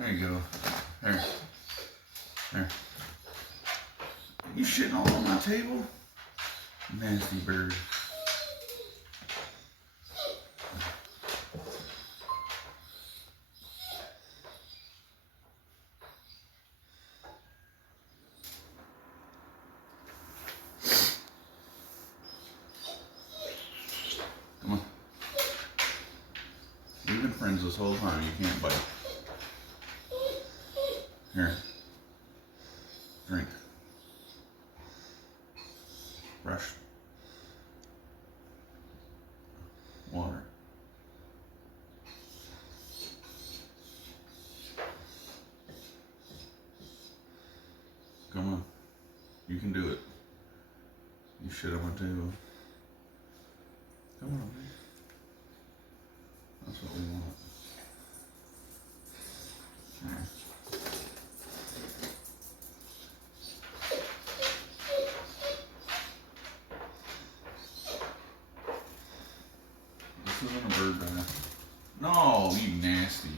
There you go. There. There. You shitting all on my table? Nasty bird. Come on. We've been friends this whole time. You can't bite. Here. Drink. Brush. Water. Come on. You can do it. You shit on my table. Come on, man. That's what we want. Here. This isn't a bird bath. No, you nasty.